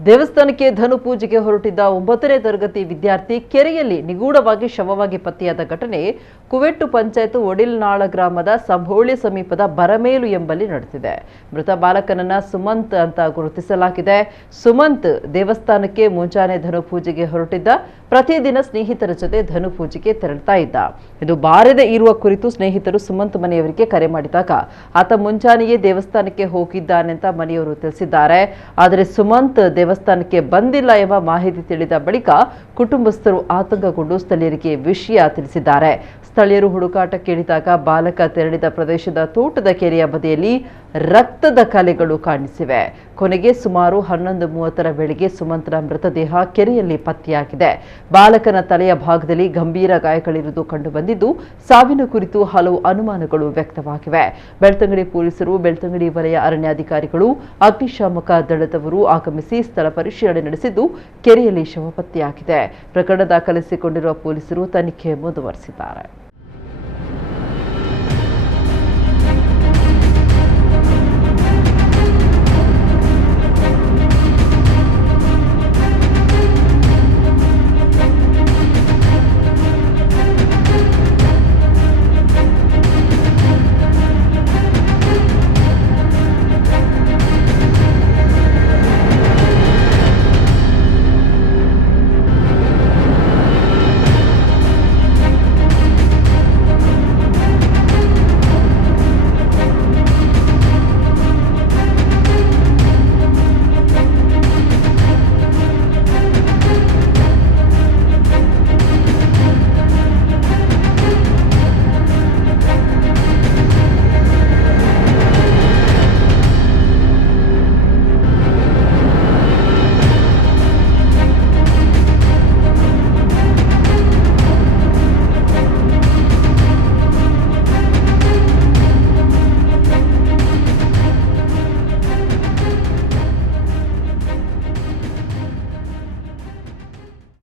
ದೇವಸ್ಥಾನಕ್ಕೆ ಧನು ಪೂಜೆಗೆ ಹೊರಟಿದ್ದ 9ನೇ ತರಗತಿ ವಿದ್ಯಾರ್ಥಿ ಕೆರೆಯಲ್ಲಿ ನಿಗೂಢವಾಗಿ ಶವವಾಗಿ ಪತ್ತೆಯಾದ ಘಟನೆ ಕುವೆಟ್ಟು ಪಂಚಾಯತ್ ಒಡಿಲ್ನಾಳ ಗ್ರಾಮದ ಸಂಭೋಳಿ ಸಮೀಪದ ಬರಮೇಲು ಎಂಬಲ್ಲಿ ನಡೆದಿದೆ. ಮೃತ ಬಾಲಕನನ್ನ ಸುಮಂತ್ ಅಂತ ಗುರುತಿಸಲಾಗಿದೆ. ಸುಮಂತ್ ದೇವಸ್ಥಾನಕ್ಕೆ ಮುಂಜಾನೆ ಧನು ಪೂಜೆಗೆ ಹೊರಟಿದ್ದ. ಪ್ರತಿದಿನ ಸ್ನೇಹಿತರ ಜೊತೆ ಧನು ಪೂಜೆಗೆ ತೆರಳುತ್ತಾ ಇದ್ದ. ಇದು ಬಾರದೆ ಇರುವ ಕುರಿತು ಸ್ನೇಹಿತರು ಸುಮಂತ್ ಮನೆಯವರಿಗೆ ಕರೆ ಮಾಡಿದಾಗ ಆತ ಮುಂಜಾನೆಯೇ ದೇವಸ್ಥಾನಕ್ಕೆ ಹೋಗಿದ್ದಾನೆ ಅಂತ ಮನೆಯವರು ತಿಳಿಸಿದ್ದಾರೆ. ಆದರೆ ಸುಮಂತ್ ದೇವಸ್ಥಾನಕ್ಕೆ ಬಂದಿಲ್ಲ ಎಂಬ ಮಾಹಿತಿ ತಿಳಿದ ಬಳಿಕ ಕುಟುಂಬಸ್ಥರು ಆತಂಕಗೊಂಡು ಸ್ಥಳೀಯರಿಗೆ ವಿಷಯ ತಿಳಿಸಿದ್ದಾರೆ. ಸ್ಥಳೀಯರು ಹುಡುಕಾಟ ಕೇಳಿದಾಗ ಬಾಲಕ ತೆರಳಿದ ಪ್ರದೇಶದ ತೋಟದ ಕೆರೆಯ ಬದಿಯಲ್ಲಿ ರಕ್ತದ ಕಲೆಗಳು ಕಾಣಿಸಿವೆ. ಕೊನೆಗೆ ಸುಮಾರು 11:30ರ ವೇಳೆಗೆ ಸುಮಂತ್ನ ಮೃತದೇಹ ಕೆರೆಯಲ್ಲಿ ಪತ್ತೆಯಾಗಿದೆ. ಬಾಲಕನ ತಲೆಯ ಭಾಗದಲ್ಲಿ ಗಂಭೀರ ಗಾಯಗಳಿರುವುದು ಕಂಡುಬಂದಿದ್ದು, ಸಾವಿನ ಕುರಿತು ಹಲವು ಅನುಮಾನಗಳು ವ್ಯಕ್ತವಾಗಿವೆ. ಬೆಳ್ತಂಗಡಿ ಪೊಲೀಸರು, ಬೆಳ್ತಂಗಡಿ ವಲಯ ಅರಣ್ಯಾಧಿಕಾರಿಗಳು, ಅಗ್ನಿಶಾಮಕ ದಳದವರು ಆಗಮಿಸಿ ಸ್ಥಳ ಪರಿಶೀಲನೆ ನಡೆಸಿದ್ದು, ಕೆರೆಯಲ್ಲಿ ಶವ ಪತ್ತೆಯಾಗಿದೆ. ಪ್ರಕರಣ ದಾಖಲಿಸಿಕೊಂಡಿರುವ ಪೊಲೀಸರು ತನಿಖೆ ಮುಂದುವರೆಸಿದ್ದಾರೆ.